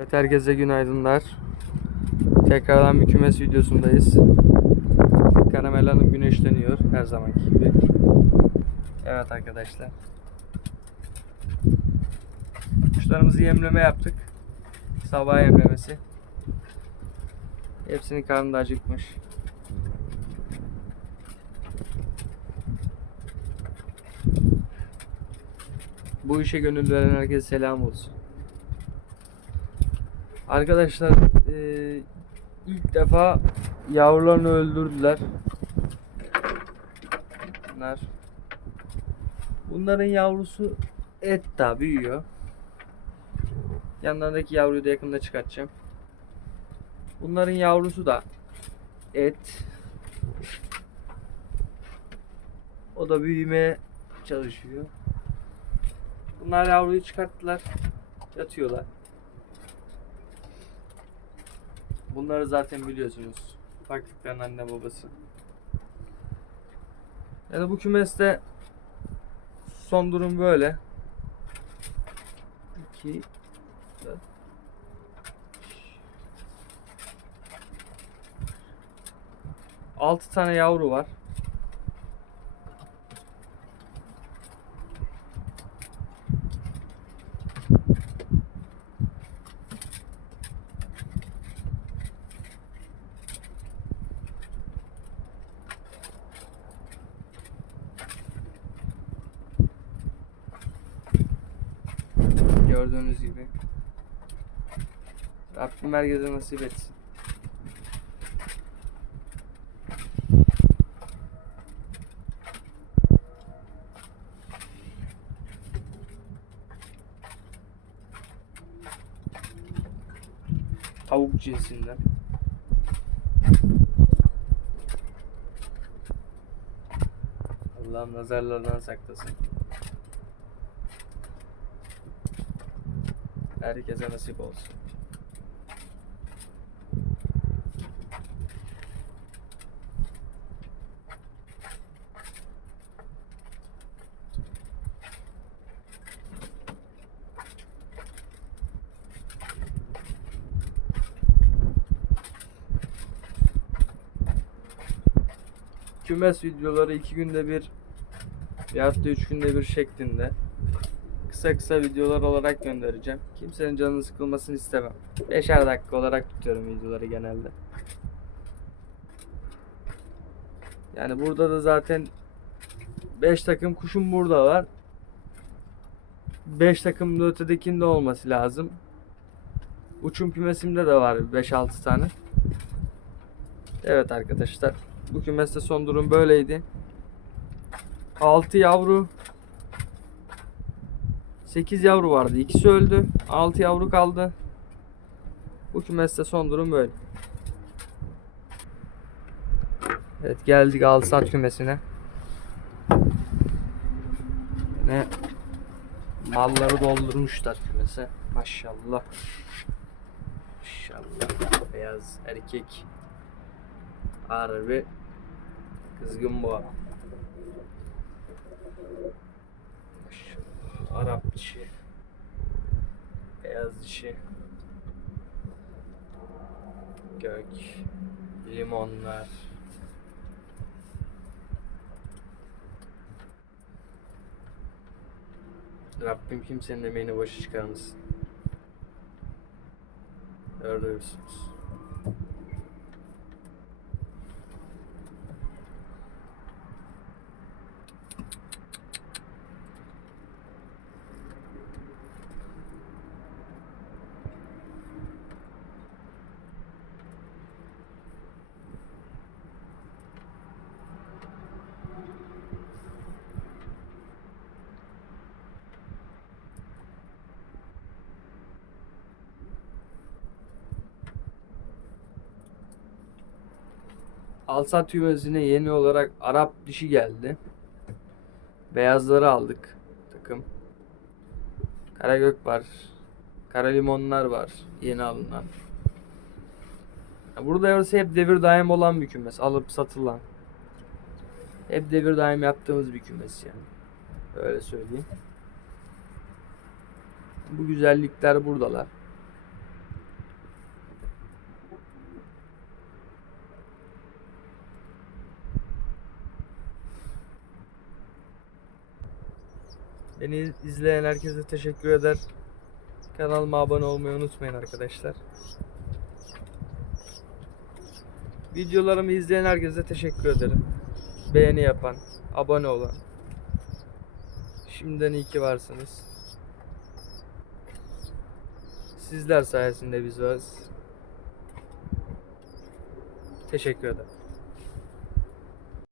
Evet herkese günaydınlar. Tekrardan bir kümes videosundayız. Karamel Hanım güneşleniyor her zamanki gibi. Evet arkadaşlar. Kuşlarımızı yemleme yaptık. Sabah yemlemesi. Hepsinin karnı da acıkmış. Bu işe gönül veren herkese selam olsun. Arkadaşlar eee, ilk defa yavrularını öldürdüler. Bunlar. Bunların yavrusu et daha büyüyor. Yanlarındaki yavruyu da yakında çıkartacağım. Bunların yavrusu da et. O da büyümeye çalışıyor. Bunlar yavruyu çıkarttılar. Yatıyorlar. Bunları zaten biliyorsunuz. Ufaklıkların anne babası. Yani bu kümeste son durum böyle. 2 4 6 tane yavru var. Gördüğünüz gibi. Rabbim herkese nasip etsin. Tavuk cinsinden. Allah'ım nazarlardan saklasın. Herkese nasip olsun. Kümes videoları iki günde bir veyahut da üç günde bir şeklinde kısa kısa videolar olarak göndereceğim. Kimsenin canını sıkılmasını istemem. 5'er dakika olarak tutuyorum videoları genelde. Yani burada da zaten 5 takım kuşum burada var. 5 takım da ötedekinde olması lazım. Uçum kümesimde de var 5-6 tane. Evet arkadaşlar. Bu kümeste son durum böyleydi. 6 yavru 8 yavru vardı. İkisi öldü. 6 yavru kaldı. Bu kümeste son durum böyle. Evet geldik Alsat kümesine. Yine malları doldurmuşlar kümese. Maşallah. Maşallah. Beyaz erkek. Harbi kızgın. Maşallah. Arap dişi. Beyaz dişi. Gök. Limonlar. Rabbim kimsenin emeğini boşa çıkarmasın. Gördüğünüzsünüz. Alsat yuvasına yeni olarak Arap dişi geldi. Beyazları aldık takım. Karagök var. Kara limonlar var yeni alınan. Burada yavrusu hep devir daim olan bir kümes. Alıp satılan. Hep devir daim yaptığımız bir kümes yani. Öyle söyleyeyim. Bu güzellikler buradalar. Beni izleyen herkese teşekkür eder. Kanalıma abone olmayı unutmayın arkadaşlar. Videolarımı izleyen herkese teşekkür ederim. Beğeni yapan, abone olan. Şimdiden iyi ki varsınız. Sizler sayesinde biz varız. Teşekkür ederim.